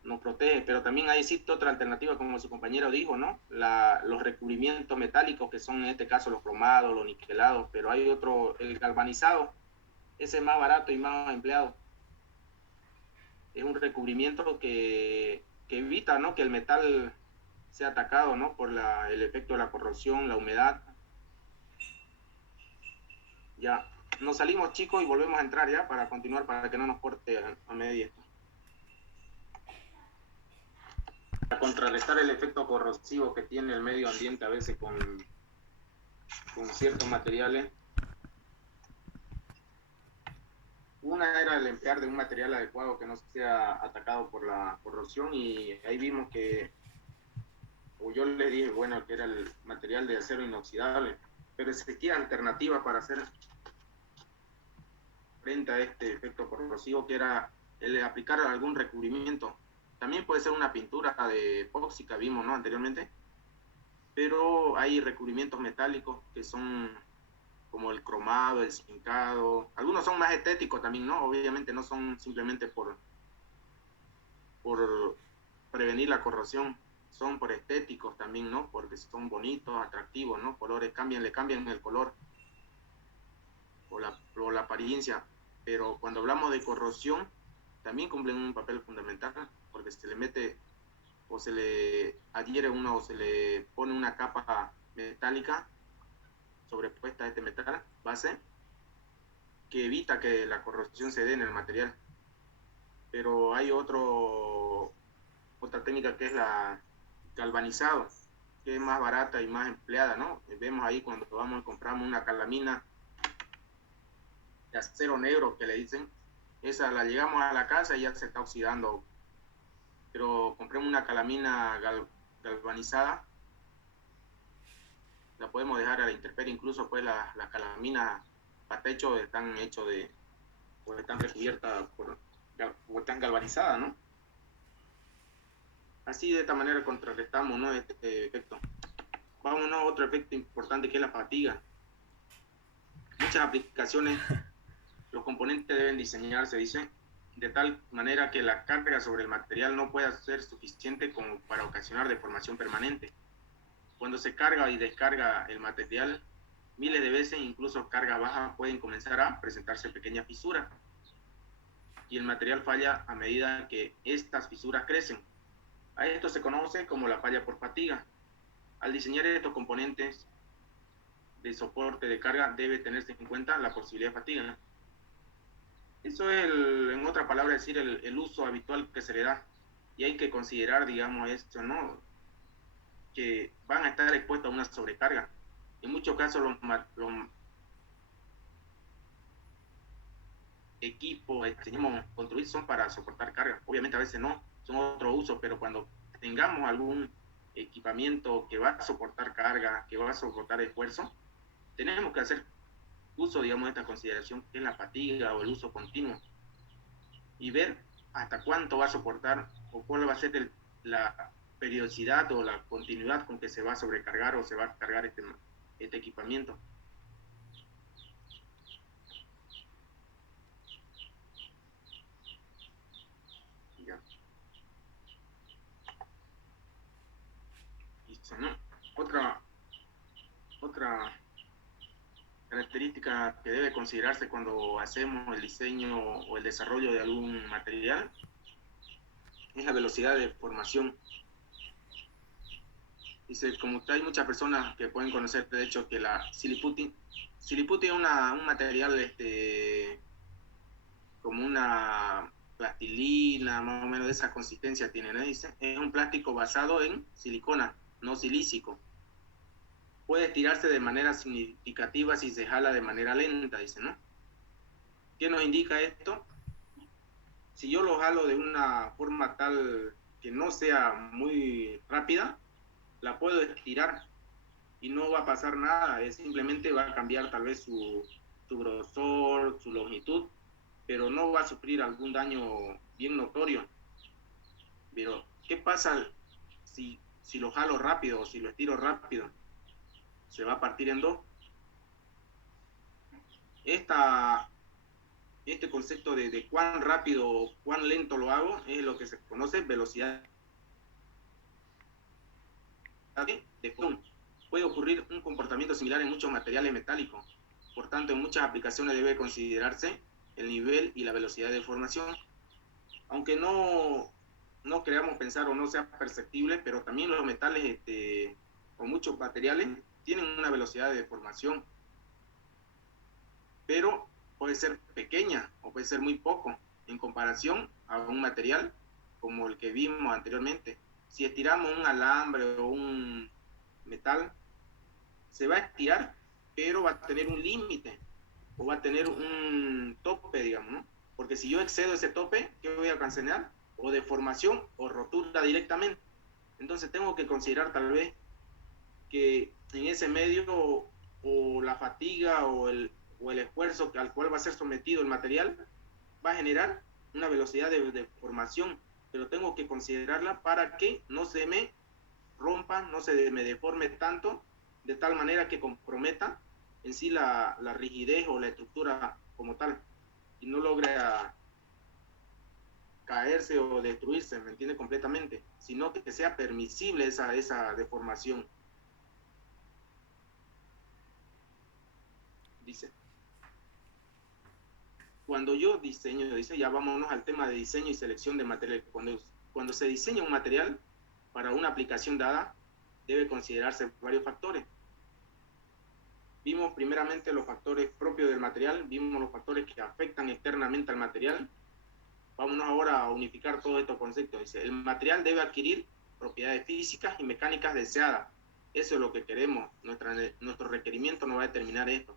nos protege. Pero también existe otra alternativa, como su compañero dijo, ¿no? Los recubrimientos metálicos, que son en este caso los cromados, los niquelados, pero hay otro, el galvanizado, ese es más barato y más empleado. Es un recubrimiento que evita, ¿no?, que el metal sea atacado, ¿no?, por el efecto de la corrosión, la humedad. Ya, nos salimos, chicos, y volvemos a entrar ya para continuar, para que no nos corte a media. Para contrarrestar el efecto corrosivo que tiene el medio ambiente a veces con ciertos materiales, una era el emplear de un material adecuado que no sea atacado por la corrosión, y ahí vimos que, o yo le dije, bueno, que era el material de acero inoxidable, pero existía alternativa para hacer frente a este efecto corrosivo, que era el aplicar algún recubrimiento. También puede ser una pintura de epóxica, vimos, ¿no?, anteriormente, pero hay recubrimientos metálicos que son como el cromado, el zincado. Algunos son más estéticos también, ¿no? Obviamente no son simplemente por prevenir la corrosión, son por estéticos también, ¿no? Porque son bonitos, atractivos, ¿no? Colores le cambian el color o la apariencia. Pero cuando hablamos de corrosión, también cumplen un papel fundamental, porque se le mete o se le adhiere o se le pone una capa metálica sobrepuesta a este metal base que evita que la corrosión se dé en el material. Pero hay otra técnica que es la galvanizado. que es más barata y más empleada, ¿no? Vemos ahí cuando vamos y compramos una calamina de acero negro que le dicen, esa la llegamos a la casa y ya se está oxidando, pero compremos una calamina galvanizada, la podemos dejar a la intemperie, incluso pues las calaminas para techo están hechos de, o están recubiertas o están galvanizadas, ¿no? Así de esta manera contrarrestamos, ¿no?, este efecto. Vámonos a otro efecto importante que es la fatiga. Muchas aplicaciones, los componentes deben diseñarse, dice, de tal manera que la carga sobre el material no pueda ser suficiente como para ocasionar deformación permanente. Cuando se carga y descarga el material miles de veces, incluso carga baja, pueden comenzar a presentarse pequeñas fisuras y el material falla a medida que estas fisuras crecen. A esto se conoce como la falla por fatiga. Al diseñar estos componentes de soporte de carga debe tenerse en cuenta la posibilidad de fatiga. Eso es, en otra palabra, decir el uso habitual que se le da. Y hay que considerar, digamos, esto, ¿no?, que van a estar expuestos a una sobrecarga. En muchos casos los equipos que tenemos construir son para soportar carga. Obviamente a veces no, son otro uso, pero cuando tengamos algún equipamiento que va a soportar carga, que va a soportar esfuerzo, tenemos que hacer uso, digamos, de esta consideración que es la fatiga o el uso continuo y ver hasta cuánto va a soportar o cuál va a ser la periodicidad o la continuidad con que se va a sobrecargar o se va a cargar este equipamiento. Ya. Listo, ¿no? Otra característica que debe considerarse cuando hacemos el diseño o el desarrollo de algún material es la velocidad de formación. Dice, como hay muchas personas que pueden conocer, de hecho, que la siliputi es un material como una plastilina, más o menos de esa consistencia tiene, ¿no? Dice, es un plástico basado en silicona, no silícico. Puede estirarse de manera significativa si se jala de manera lenta, dice, ¿no? ¿Qué nos indica esto? Si yo lo jalo de una forma tal que no sea muy rápida, la puedo estirar y no va a pasar nada, simplemente va a cambiar tal vez su grosor, su longitud, pero no va a sufrir algún daño bien notorio. Pero, ¿qué pasa si lo jalo rápido o si lo estiro rápido? Se va a partir en dos. Este concepto de cuán rápido o cuán lento lo hago es lo que se conoce velocidad de Coulomb. Puede ocurrir un comportamiento similar en muchos materiales metálicos. Por tanto, en muchas aplicaciones debe considerarse el nivel y la velocidad de formación. Aunque no creamos pensar o no sea perceptible, pero también los metales o muchos materiales tienen una velocidad de deformación, pero puede ser pequeña o puede ser muy poco en comparación a un material como el que vimos anteriormente. Si estiramos un alambre o un metal, se va a estirar, pero va a tener un límite o va a tener un tope, digamos, ¿no? Porque si yo excedo ese tope, ¿qué voy a ocasionar? O deformación o rotura directamente. Entonces tengo que considerar tal vez que en ese medio o la fatiga o el esfuerzo al cual va a ser sometido el material va a generar una velocidad de deformación, pero tengo que considerarla para que no se me rompa, no se me deforme tanto, de tal manera que comprometa en sí la rigidez o la estructura como tal y no logre caerse o destruirse, ¿me entiende? Completamente, sino que sea permisible esa deformación. Dice, cuando yo diseño, dice, ya vámonos al tema de diseño y selección de material. Cuando se diseña un material para una aplicación dada, debe considerarse varios factores. Vimos primeramente los factores propios del material, vimos los factores que afectan externamente al material. Vámonos ahora a unificar todos estos conceptos. Dice, el material debe adquirir propiedades físicas y mecánicas deseadas Eso es lo que queremos. Nuestro requerimiento no va a determinar esto.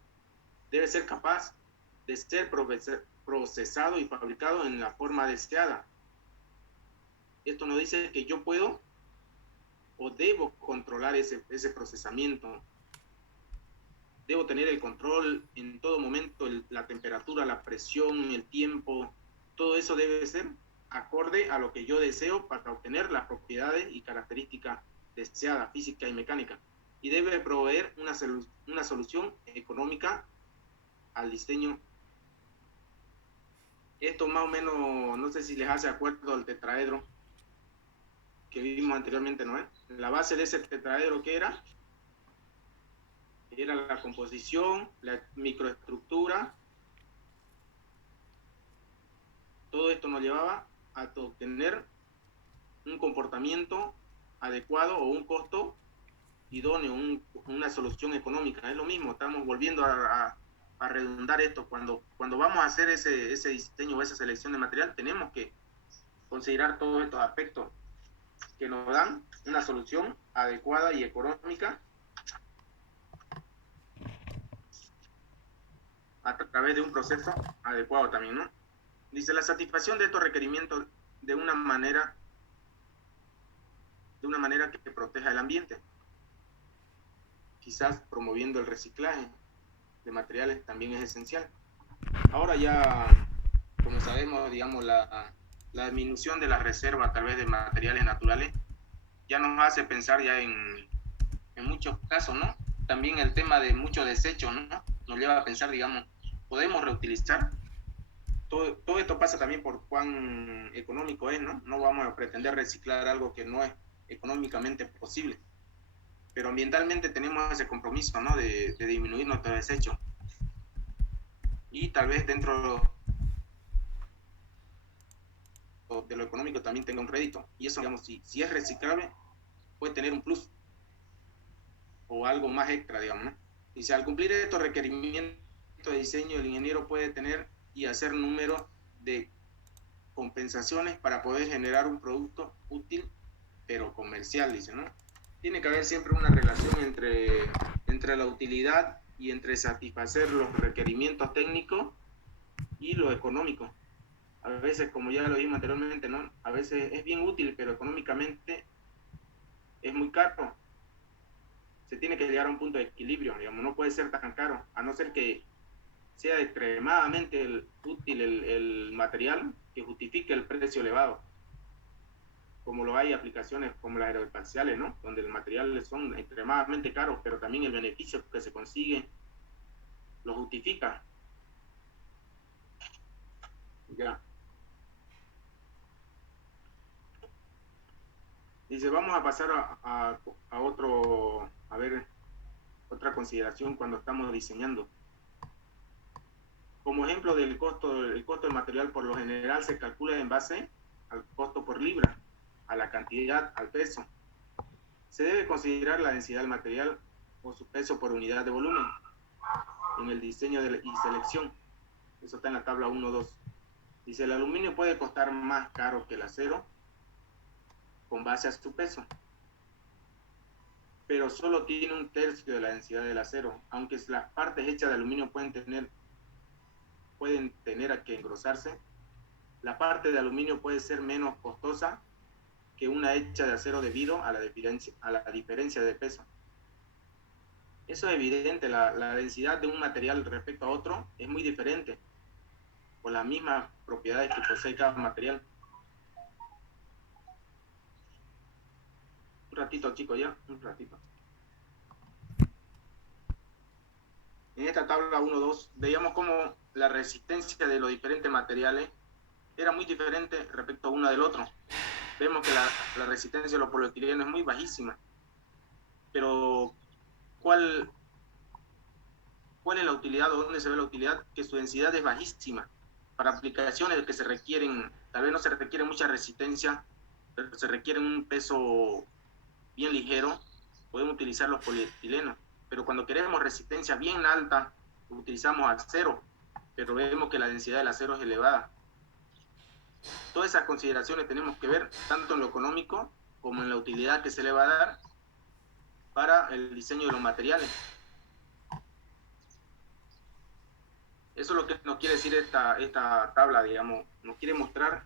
Debe ser capaz de ser procesado y fabricado en la forma deseada. Esto nos dice que yo puedo o debo controlar ese procesamiento. Debo tener el control en todo momento, la temperatura, la presión, el tiempo. Todo eso debe ser acorde a lo que yo deseo para obtener las propiedades y características deseadas, física y mecánica. Y debe proveer una solución económica al diseño. Esto más o menos, no sé si les hace acuerdo al tetraedro que vimos anteriormente, ¿no? La base de ese tetraedro, ¿qué era? Era la composición, la microestructura. Todo esto nos llevaba a obtener un comportamiento adecuado o un costo idóneo, una solución económica. Es lo mismo, estamos volviendo a redundar esto. Cuando vamos a hacer ese diseño o esa selección de material, tenemos que considerar todos estos aspectos que nos dan una solución adecuada y económica a través de un proceso adecuado también, ¿no? Dice, la satisfacción de estos requerimientos de una manera que proteja el ambiente, quizás promoviendo el reciclaje de materiales también es esencial. Ahora ya, como sabemos, digamos, la disminución de la reserva a través de materiales naturales ya nos hace pensar ya en muchos casos, ¿no? También el tema de mucho desecho, ¿no? Nos lleva a pensar, digamos, ¿podemos reutilizar? Todo esto pasa también por cuán económico es, ¿no? No vamos a pretender reciclar algo que no es económicamente posible. Pero ambientalmente tenemos ese compromiso, ¿no? De disminuir nuestro desecho. Y tal vez dentro de lo económico también tenga un rédito. Y eso, digamos, si es reciclable, puede tener un plus o algo más extra, digamos, ¿no? Y si al cumplir estos requerimientos de diseño, el ingeniero puede tener y hacer números de compensaciones para poder generar un producto útil pero comercial, dice, ¿no? Tiene que haber siempre una relación entre la utilidad y entre satisfacer los requerimientos técnicos y lo económico. A veces, como ya lo vimos anteriormente, ¿no? A veces es bien útil, pero económicamente es muy caro. Se tiene que llegar a un punto de equilibrio, digamos, no puede ser tan caro, a no ser que sea extremadamente útil el material que justifique el precio elevado, como lo hay aplicaciones como las aeroespaciales, ¿no? Donde el material son extremadamente caros, pero también el beneficio que se consigue lo justifica. Ya. Dice, vamos a pasar a ver, otra consideración cuando estamos diseñando. Como ejemplo del costo del material por lo general se calcula en base al costo por libra, a la cantidad, al peso. Se debe considerar la densidad del material o su peso por unidad de volumen en el diseño y selección. Eso está en la tabla 1.2. Dice, el aluminio puede costar más caro que el acero con base a su peso, pero solo tiene un tercio de la densidad del acero, aunque las partes hechas de aluminio pueden tener a que engrosarse. La parte de aluminio puede ser menos costosa que una hecha de acero debido a la diferencia de peso. Eso es evidente, la densidad de un material respecto a otro es muy diferente por las mismas propiedades que posee cada material. Un ratito, chicos, ya, un ratito. En esta tabla 1.2 veíamos cómo la resistencia de los diferentes materiales era muy diferente respecto a una del otro. Vemos que la resistencia de los polietileno es muy bajísima, pero ¿cuál es la utilidad o dónde se ve la utilidad? Que su densidad es bajísima. Para aplicaciones que se requieren, tal vez no se requiere mucha resistencia, pero se requiere un peso bien ligero, podemos utilizar los polietilenos. Pero cuando queremos resistencia bien alta, utilizamos acero, pero vemos que la densidad del acero es elevada. Todas esas consideraciones tenemos que ver tanto en lo económico como en la utilidad que se le va a dar para el diseño de los materiales. Eso es lo que nos quiere decir esta tabla, digamos. Nos quiere mostrar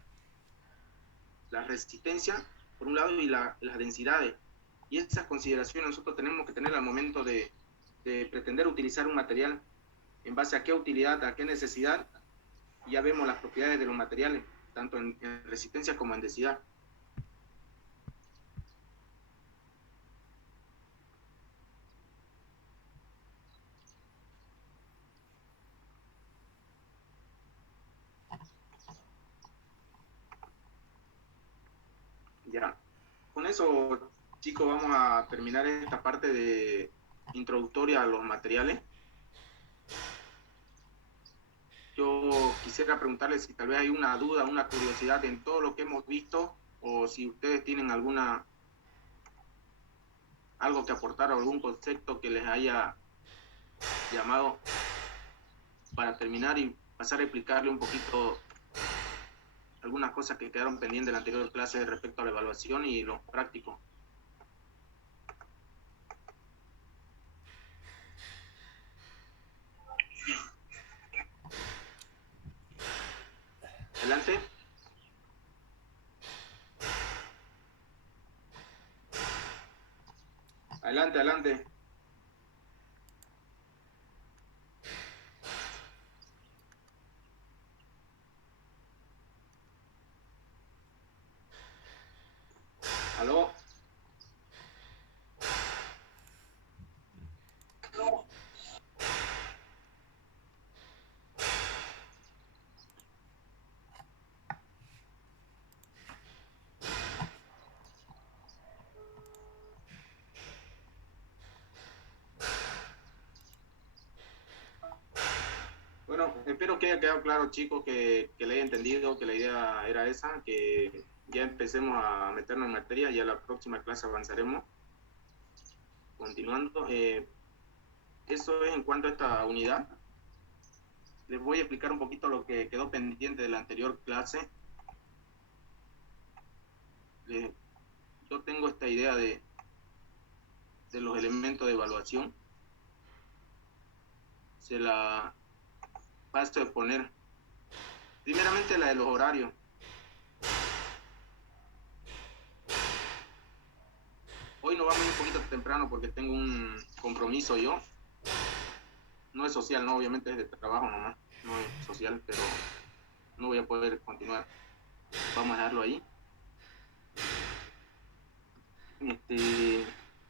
la resistencia, por un lado, y las densidades. Y esas consideraciones nosotros tenemos que tener al momento de pretender utilizar un material, en base a qué utilidad, a qué necesidad. Ya vemos las propiedades de los materiales, tanto en resistencia como en densidad. Ya, con eso, chicos, vamos a terminar esta parte de introductoria a los materiales. Yo quisiera preguntarles si tal vez hay una duda, una curiosidad en todo lo que hemos visto, o si ustedes tienen algo que aportar o algún concepto que les haya llamado para terminar y pasar a explicarle un poquito algunas cosas que quedaron pendientes de la anterior clase respecto a la evaluación y lo práctico. Adelante. Adelante, adelante. ¿Aló? Bueno, espero que haya quedado claro, chicos, que le haya entendido que la idea era esa, que ya empecemos a meternos en materia, ya la próxima clase avanzaremos. Continuando, eso es en cuanto a esta unidad. Les voy a explicar un poquito lo que quedó pendiente de la anterior clase. Yo tengo esta idea de los elementos de evaluación. Se la paso a exponer. Primeramente la de los horarios. Hoy nos vamos un poquito temprano porque tengo un compromiso yo. No es social, no, obviamente es de trabajo nomás. No es social, pero no voy a poder continuar. Vamos a dejarlo ahí.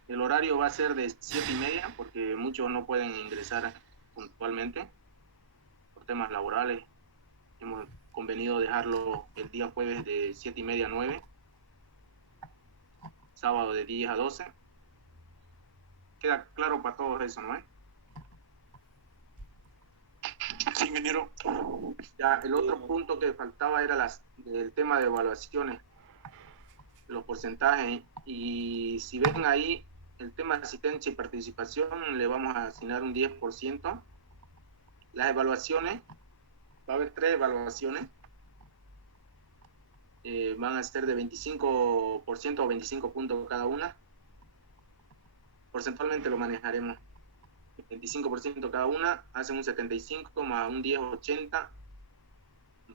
El horario va a ser de 7:30 porque muchos no pueden ingresar puntualmente por temas laborales. Hemos convenido dejarlo el día jueves de 7:30 a 9, sábado de 10 a 12. Queda claro para todos eso, ¿no es? Sí, ingeniero. Ya, el otro punto que faltaba era el tema de evaluaciones, los porcentajes, y si ven ahí el tema de asistencia y participación le vamos a asignar un 10%. Las evaluaciones, va a haber 3 evaluaciones, van a ser de 25% o 25 puntos cada una. Porcentualmente lo manejaremos. 25% cada una, hacen un 75 más un 10, 80,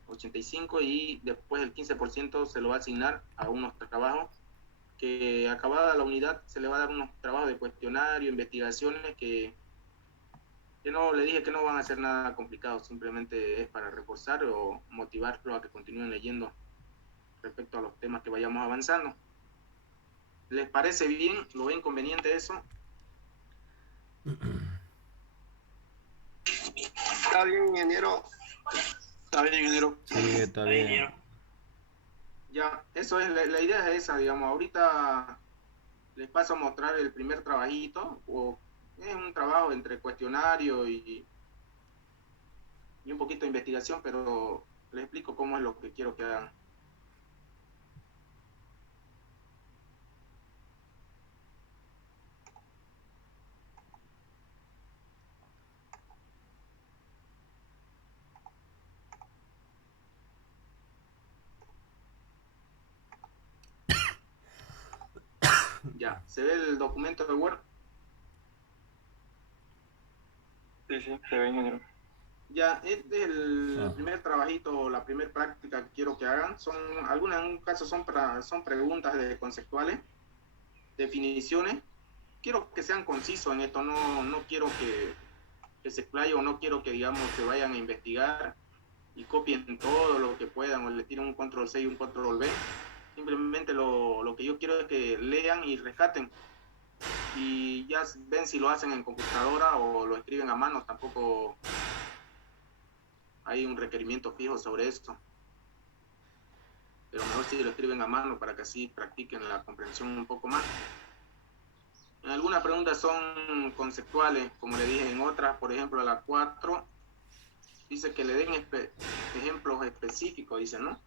85, y después el 15% se lo va a asignar a unos trabajos que acabada la unidad se le va a dar unos trabajos de cuestionario, investigaciones que no, le dije que no van a ser nada complicados, simplemente es para reforzar o motivarlo a que continúen leyendo respecto a los temas que vayamos avanzando. ¿Les parece bien? ¿Lo ven conveniente eso? Está bien, ingeniero. Está bien, ingeniero. Sí, está bien. Ya, eso es, la idea es esa, digamos, ahorita les paso a mostrar el primer trabajito, o es un trabajo entre cuestionario y un poquito de investigación, pero les explico cómo es lo que quiero que hagan. Ya, ¿se ve el documento de Word? sí, se ve, ingeniero. Ya, este es el Ah. primer trabajito, la primera práctica que quiero que hagan. Son, algunas en un caso son preguntas conceptuales, definiciones. Quiero que sean concisos en esto, no quiero que se explaye o no quiero que, digamos, se vayan a investigar y copien todo lo que puedan o le tiren un control C y un control V. Simplemente lo que yo quiero es que lean y rescaten y ya ven si lo hacen en computadora o lo escriben a mano. Tampoco hay un requerimiento fijo sobre esto, pero mejor si lo escriben a mano para que así practiquen la comprensión un poco más. En algunas preguntas son conceptuales, como le dije. En otras, por ejemplo, a la 4, dice que le den ejemplos específicos, dice, ¿no?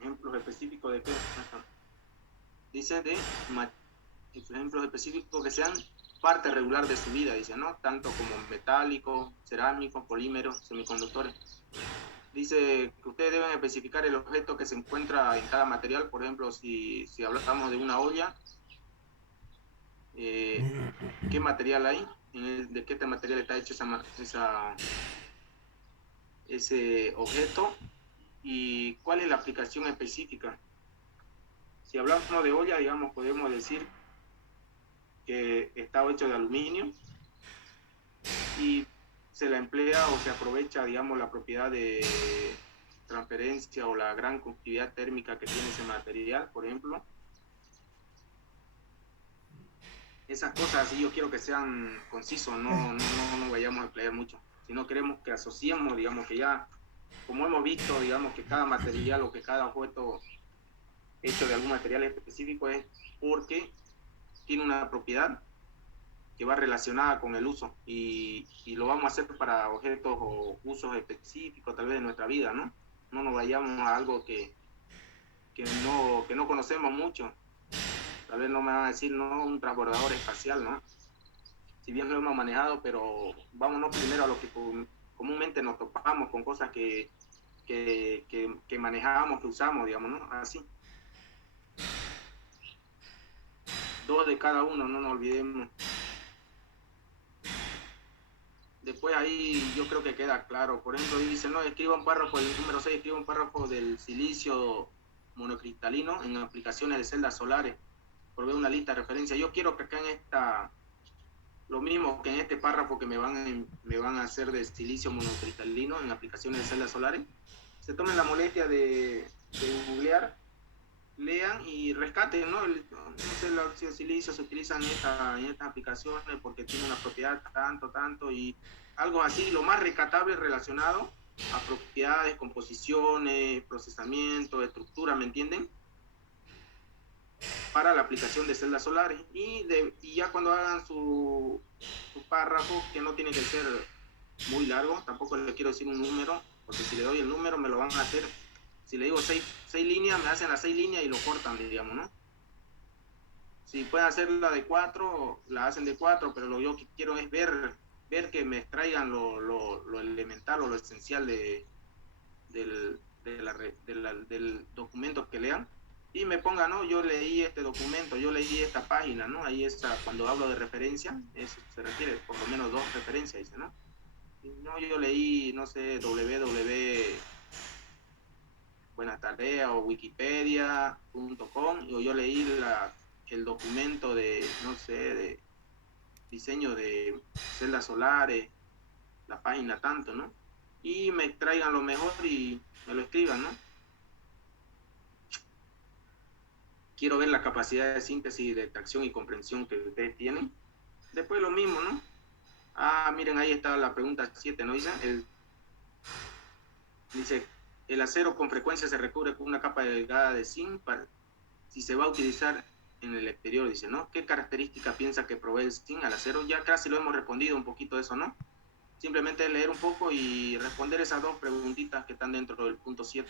Ejemplos específicos de qué. Dice de ejemplos específicos que sean parte regular de su vida, dice, ¿no? Tanto como metálicos, cerámicos, polímeros, semiconductores. Dice que ustedes deben especificar el objeto que se encuentra en cada material. Por ejemplo, si hablamos de una olla, ¿qué material hay? ¿De qué material está hecho ese objeto? ¿Y cuál es la aplicación específica? Si hablamos de olla, digamos, podemos decir que está hecho de aluminio y se la emplea o se aprovecha, digamos, la propiedad de transferencia o la gran conductividad térmica que tiene ese material, por ejemplo. Esas cosas sí yo quiero que sean concisos, no vayamos a emplear mucho. Si no queremos que asociemos, digamos, que ya, como hemos visto, digamos, que cada material o que cada objeto hecho de algún material específico es porque tiene una propiedad que va relacionada con el uso y lo vamos a hacer para objetos o usos específicos tal vez de nuestra vida, ¿no? No nos vayamos a algo que no conocemos mucho. Tal vez no me van a decir, no, un transbordador espacial, ¿no? Si bien lo hemos manejado, pero vámonos primero a lo que comúnmente nos topamos con cosas que manejábamos, que usamos, digamos, ¿no? Así. 2 de cada uno, no nos olvidemos. Después ahí yo creo que queda claro. Por ejemplo, dice, no, escriba un párrafo, el número 6, escriba un párrafo del silicio monocristalino en aplicaciones de celdas solares. Por ver una lista de referencia. Yo quiero que acá en esta, lo mismo que en este párrafo que me van a hacer de silicio monocristalino en aplicaciones de celdas solares, se tomen la molestia de googlear, lean y rescaten, ¿no? No sé, el óxido de silicio se utiliza en estas aplicaciones porque tiene una propiedad tanto, y algo así, lo más rescatable relacionado a propiedades, composiciones, procesamiento, estructura, ¿me entienden? Para la aplicación de celdas solares. Y ya cuando hagan su párrafo, que no tiene que ser muy largo, tampoco le quiero decir un número, porque si le doy el número me lo van a hacer. Si le digo 6 líneas, me hacen las 6 líneas y lo cortan, digamos, ¿no? Si pueden hacer la de 4, la hacen de 4, pero lo que yo quiero es ver que me extraigan lo elemental o lo esencial del documento que lean y me pongan, ¿no? Yo leí este documento, yo leí esta página, ¿no? Ahí está, cuando hablo de referencia, eso se refiere, por lo menos 2 referencias, dice, ¿no? No, yo leí, no sé, Buenas Tareas o wikipedia.com, o yo leí el documento de, no sé, de diseño de celdas solares, la página tanto, ¿no? Y me traigan lo mejor y me lo escriban, ¿no? Quiero ver la capacidad de síntesis, de extracción y comprensión que ustedes tienen. Después lo mismo, ¿no? Ah, miren, ahí está la pregunta 7, ¿no? Dice, el acero con frecuencia se recubre con una capa delgada de zinc si se va a utilizar en el exterior, dice, ¿no? ¿Qué característica piensa que provee el zinc al acero? Ya casi lo hemos respondido un poquito de eso, ¿no? Simplemente leer un poco y responder esas 2 preguntitas que están dentro del punto 7.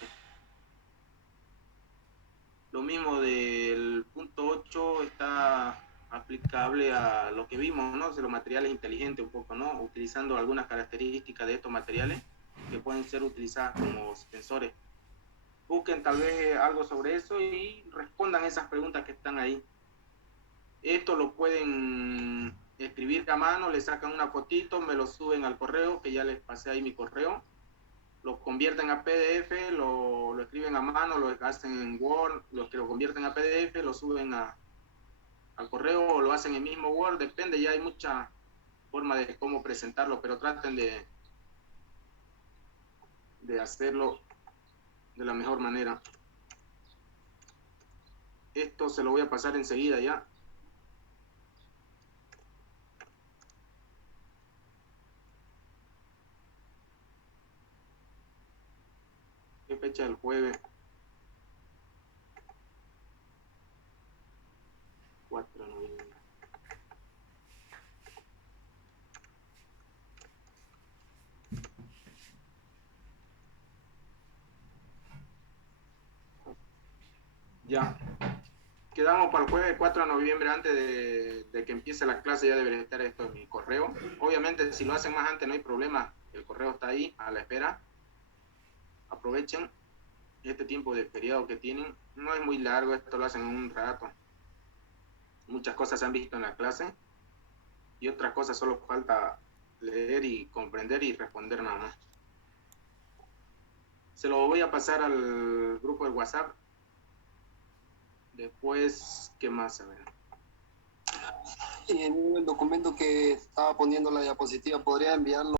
Lo mismo del punto 8 está aplicable a lo que vimos, ¿no? De los materiales inteligentes un poco, ¿no? Utilizando algunas características de estos materiales que pueden ser utilizadas como sensores. Busquen tal vez algo sobre eso y respondan esas preguntas que están ahí. Esto lo pueden escribir a mano, le sacan una fotito, me lo suben al correo, que ya les pasé ahí mi correo, lo convierten a PDF, lo escriben a mano, lo hacen en Word, lo convierten a PDF, lo suben al correo o lo hacen en mismo Word, depende, ya hay mucha forma de cómo presentarlo, pero traten de hacerlo de la mejor manera. Esto se lo voy a pasar enseguida ya. ¿Qué fecha del jueves? 4 de noviembre. Ya. Quedamos para el jueves 4 de noviembre, antes de que empiece la clase ya debería estar esto en mi correo. Obviamente si lo hacen más antes no hay problema, el correo está ahí a la espera. Aprovechen este tiempo de feriado que tienen, no es muy largo, esto lo hacen en un rato. Muchas cosas se han visto en la clase y otras cosas solo falta leer y comprender y responder nada más. Se lo voy a pasar al grupo de WhatsApp. Después, ¿qué más? A ver. Y en el documento que estaba poniendo la diapositiva, ¿podría enviarlo